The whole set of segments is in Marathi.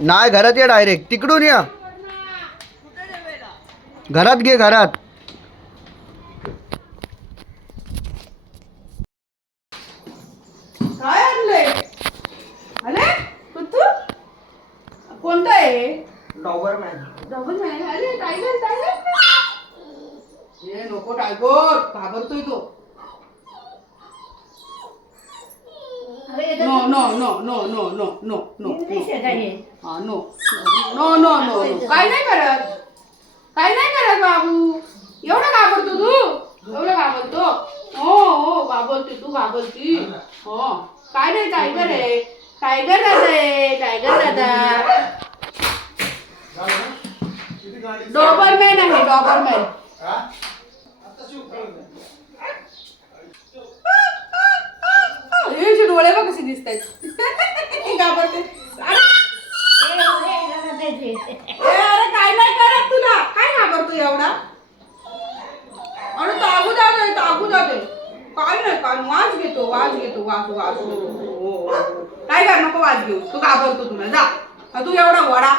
नाही घरात ये डायरेक्ट तिकडून या. घरात घे घरात. काय आणलंय? अरे कुत्तू कोणतं आहे? डबल मॅन अरे टायगर टायगर ये नको टायगर घाबरतोय तो. No no no no no no no no हा no no no no no काय नाही करत काय नाही करत बाबू एवढं घाबरतो तू एवढं घाबरतो हो हो घाबरते तू घाबरती हो काय नाही टायगर आहे टायगर दादा आहे टायगर दादा डॉबरमॅन आहे डॉबरमॅन हे डोळे बघ कसे दिसत आहेत घाबरते. अरे. काय नाही करत तुला. काय घाबरतो एवढा? अरे तागू जातोय तागू जातोय काय नाही काय वाज घेतो वाज घेतो वाज वाज. हो, हो. काय कर नको वाज घेऊ. तू घाबरतो तुला. जा. तू एवढा वडा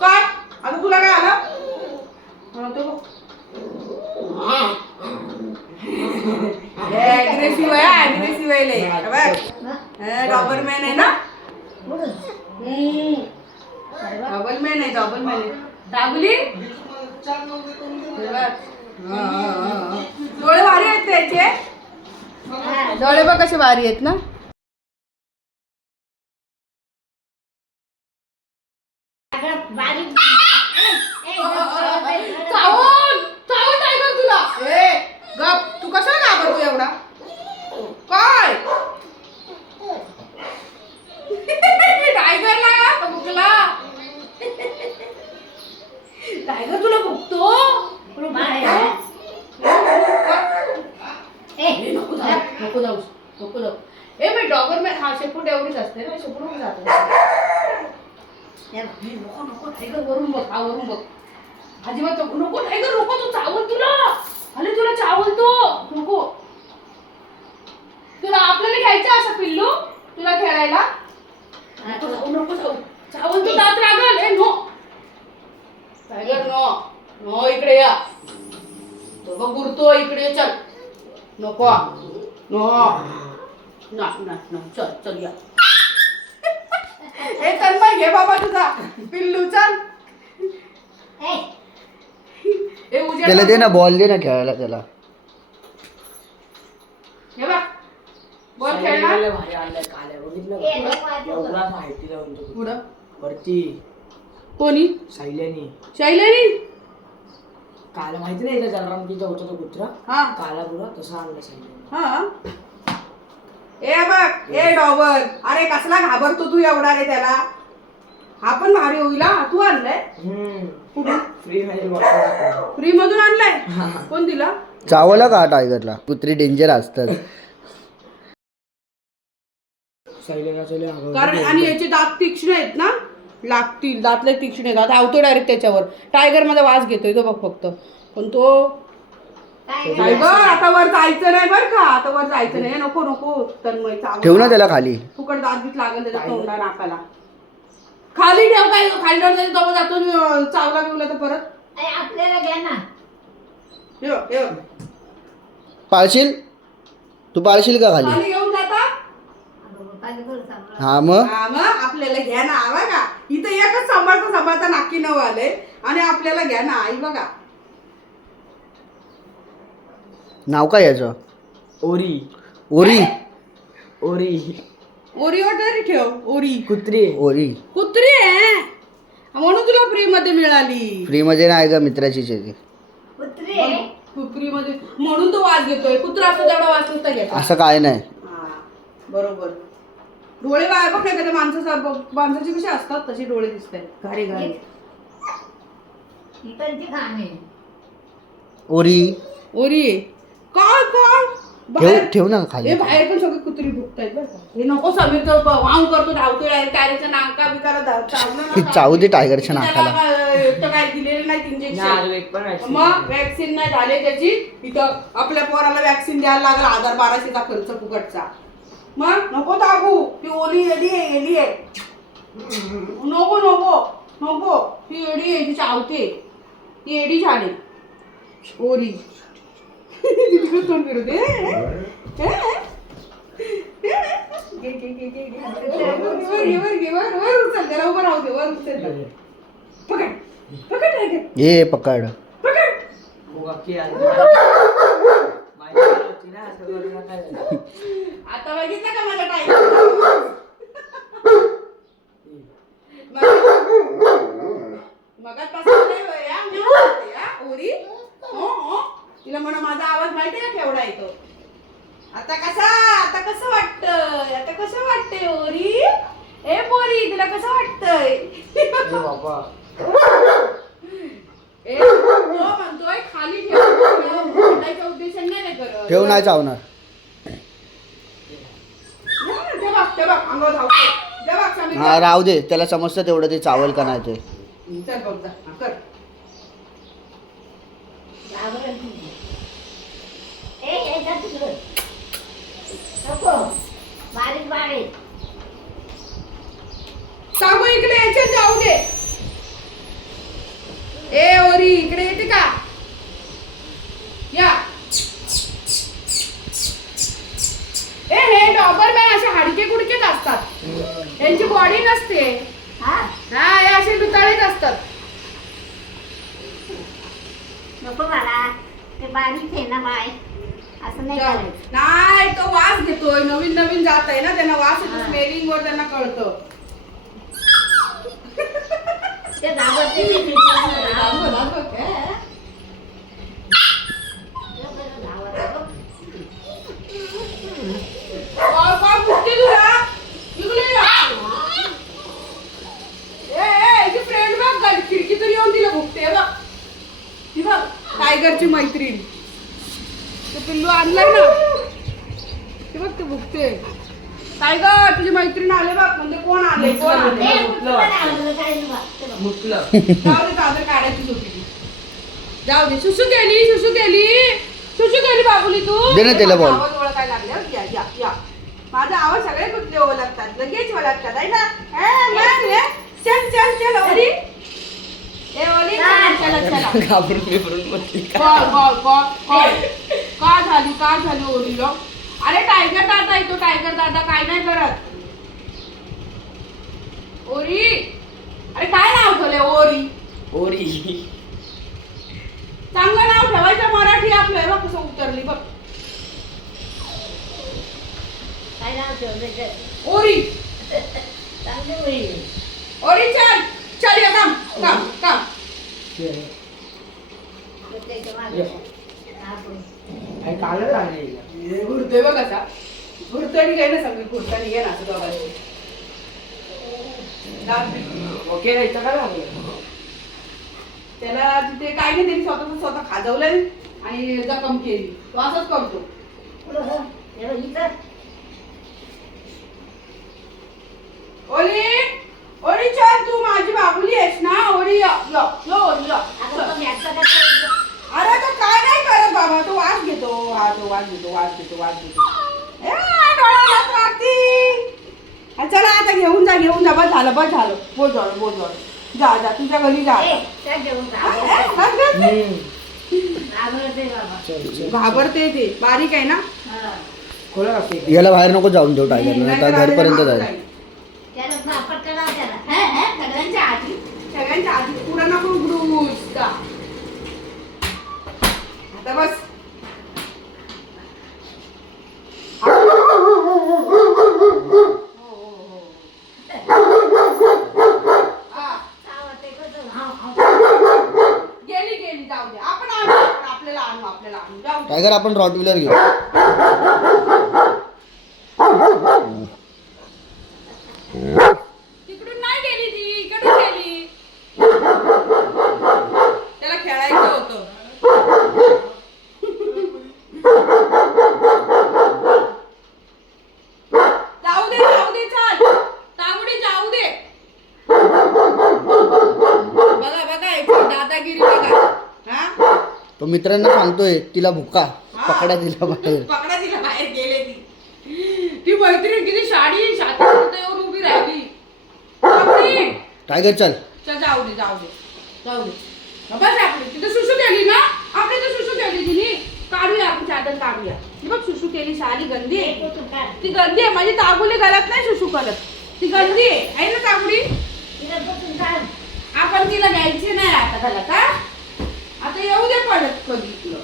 काय आता तुला काय आलं हा, तो बघ. ऍग्रेसिव्ह आहे हे बघ. डॉबरमॅन आहे ना? डबल मॅन आहे डबल मॅन आहे. दाबली? डोळे भारी आहेत त्याचे. डोळे बघ कसे भारी आहेत ना चावून चावून काय कर तुला ए गप तू कशाला घाबरतो एवढा काय टायगरला भुकला टायगर तुला भुकतो तुला भुकतो? ए, नको जाऊ नको जाऊ नको जाऊ ए मी डॉगर मॅन हा शेपूट एवढीच असते ना शेपूट जाते नको नको टायगर वरून बघ हा वरून बघ. अजिबात नको टायगर नको तू चावल तुला. अरे तुला चावल तो. नको. तुला आपल्याला घ्यायचं असं पिल्लू? तुला खेळायला? नको नको चावल. तू दात लागल. ए नो. Tiger no. नो इकडे या. तो बघ गुरतो इकडे चल. नको. नो. ना ना ना चल चल या. हे तन्मय घे बाबा तुझा. पिल्लू चल. उजेड त्याला दे ना बॉल दे ना खेळायला त्याला. हे बघ. बॉल खेळणार? पुढं. वरती. कोणी? सायल्यानी शैलेनी? काल माहिती नाही का जलरामकीचा होता तो कुत्रा? हा. काला पुरा तसा आणला सायल्यानी हा. ए बघ ए डॉबर अरे कसला घाबरतो तू एवढा रे त्याला? हा पण भारी होईल हा तू आणलाय? कुठून? फ्री मध्ये वापरा फ्री मधून आणलाय? कोण दिला? चावला का टायगरला? कुत्री डेंजर असतात कारण आणि याचे दात तीक्ष्ण आहेत ना? लागतील. दातले तीक्ष्ण आहेत. आता आवतो डायरेक्ट त्याच्यावर. टायगरमध्ये वास घेतोय तो बघ फक्त. पण तो टायगर आता वर जायचं नाही बर का. आता वर जायचं नाही. नको नको. तन्मय चावल. ठेव ना त्याला खाली. फुकट दात बीत लागेल त्याच्या तोंडा नाकाला. खाली ठेव काय खाली ठेव त्याच्याजवळ जातो अं, चावला बिवला तर परत. आपल्याला घ्या ना. ठेव ठेव पाळशील? तू पाळशील का खाली? खाली घेऊन जाता? काय करू सांगा हा मग? हा मग? आपल्याला घ्या ना. बघा. का इथं एकच सांभाळता सांभाळता नाकी नऊ आले. आणि आपल्याला घ्या ना आई बघा. नाव काय याचं? ओरी. ओरी. ओरी. ओरी तरी ठेव ओरी. कुत्री. ओरी. कुत्री आहे. म्हणून तुला फ्री मध्ये मिळाली फ्री मध्ये नाही का मित्राचीच आहे. ती कुत्री मध्ये म्हणून तो वास घेतोय. कुत्रा असतो तेवढा वास नसता घ्यायचा असं काय नाही. हा, बरोबर. डोळे बाय बघ नाही का त्या माणसाचा माणसाचे कसे असतात तसे डोळे दिसत आहेत घारे घारे. ही पण ती घाण आहे. ओरी. ओरी. काय ठेव बाहेर ठेव ना खाली. हे बाहेर पण सगळे कुत्री भुकतायत बरं का. हे नको समीर तर वाहून करतो धावतो टायरच्या नाका बिकाला धाव- चावलं ना. चावू दे टायगरच्या त्याला नाकाला. काय- तर काय दिलेले नाहीत इंजेक्शन पण. मग वॅक्सिन नाही झाले त्याची. इथं आपल्या पोराला वॅक्सिन द्यायला लागला हजार बाराशेचा खर्च फुकटचा. मग नको दाखवू ती ओली गेली आहे गेली आहे. नको नको नको. ती एडी आहे ती चावते. ती एडी झाली. ओरी तिकडे तोंड करू दे ये पकड. आता बघितलं का माझा टायगर मगातपासून नाही होय, हा? मी बोलते, हा? ओरी हो हो तिला म्हणा माझा आवाज माहिती का केवढा येतो? आता कसा? आता कसं वाटतंय? आता कसं वाटतंय ओरी? ए पोरी तुला कसं वाटतंय? ए बाबा. ए तो म्हणतोय खाली ठेव उद्देशाने नाही रे करत. ठेव नाही चावणार ते बघ ते बघ अंगावर धावतो. ते बघ समीर. हा राहू दे. त्याला समजतं तेवढं ते चावेल का नाही ते. चल बघ जा. हा, कर. ए, ए, जा तिकडं. नको. बारीक बारीक. सांगू इकडे याच्यात जाऊ दे. ए ओरी इकडे येते का? या. ए हे डॉबरमॅन असे हाडके कुडकेच असतात यांची बॉडी नसते. हा? हा हे असे लुताळेच असतात नको मला ते बारीक आहे ना बाय असं नाही जाऊ. करायचं नाही तो वास घेतोय नवीन नवीन जात आहे ना त्यांना वास येतो हा. स्मेलिंग वर त्यांना कळतं ते घाबरते नाही ते. दाखव, दाखव, काय? ते घाबरतं. काय काय फुटते तुला इकडे ये. ए ए इथे फ्रेंड बघ गाडी खिडकीतून येऊन तिला भुकते बघ ती बघ टायगरची मैत्रीण ते पिल्लू आणलंय ना ते बघ ते भुकते टायगर तुझी मैत्रीण आले बघ म्हणजे कोण आले? कोण आले? काय जाऊ दे काढायची. जाऊ दे. सुसू केली सुसू केली. सुसू केली बाबुली तू. दे ना त्याला बॉल. आवाज ओळखायला लागल्या या या या माझा आवाज सगळे कुठले ओळखतात? लगेच ओळखतात आहे ना? ए, मग हे. चल चल चल ओली. ए ओली चला चला चला घाबरून बिबरून बसली कॉल कॉल कॉल कॉल का झाली का झाली ओलीला? अरे टायगर दादा येतो टायगर दादा काय नाही करत. ओरी. अरे काय नाव ठेवलंय ओरी? ओरी. चांगलं नाव ठेवायचं मराठी आपलं. हे बघ कसं उतरली बघ. काय नाव ठेवलं ते? ओरी. चांगली होईल. ओरी चल. चल ये काम काम काम. हा. काय कालच आले गुरुतोय बघ असा घुरतोय आणि घे ना सगळी घुरतानी घे ना असं दोघांची. ओके काय लागलं त्याला तिथे काय नाही त्यांनी स्वतःच स्वतः खाजवलंय आणि जखम केली. तो असंच करतो. ओली! ओली चल तू माझी बाबुली आहेस ना ओली या या या ओली या आता चल. तो मॅटचा काय करायचं? अरे तो काय नाही करत बाबा तो वास घेतो तो वास घेतो वास घेतो वास घेतो ए, डोळ्याला त्रासी. हा, चला आता घेऊन जा घेऊन जा. बस झालं बस झालं. बोल झालं बोल झालं जा जा. तुझ्या घरी जा हा, घाबरते. ते. बारीक आहे ना? हा. याला बाहेर नको जाऊन देऊ टायगर नाही आता तर आलेलं घरपर्यंत जाईल जाईल. त्याला पा- पटकन लाव त्याला. हे, हे, सगळ्यांच्या आधी सगळ्यांच्या आधी पुढं नको उघडूस जा आता बस हा. आवडते कसं? हाव, हाव. गेली गेली जाऊ दे आपण आणू आपण आपल्याला आणू आपल्याला काय जाऊ आपण रॉट व्हीलर घेऊ तिकडून नाही गेली ती इकडून गेली त्याला खेळायचं होतं जाऊ दे जाऊ दे चल तांबडी जाऊ दे बघा बघा याची दादागिरी बघा हा तो मित्रांना सांगतोय तिला भुका पकडा तिला बाहेर. पकडा तिला बाहेर गेले ती. ती मैत्रीण किती छाती येऊन उभी राहिली. तुला टायगर चल. चल जाऊ दे जाऊ दे. जाऊ दे. बस आपली तिथं सुसू केली ना? आपली तर सुसू केली तिने. काढूया आपण चादर काढूया. ही बघ सुसू केली सारी गंदी आहे. ती गंदी आहे माझी ताबुली घरात नाही सुसू करत. ती गंदी आहे. आहे ना ताबुडी. आपण तिला घ्यायची नाही आता झालं का आता येऊ दे पडत बघितलं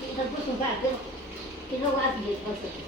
तिथं पुसून काढ. तिला वास घेत बसत.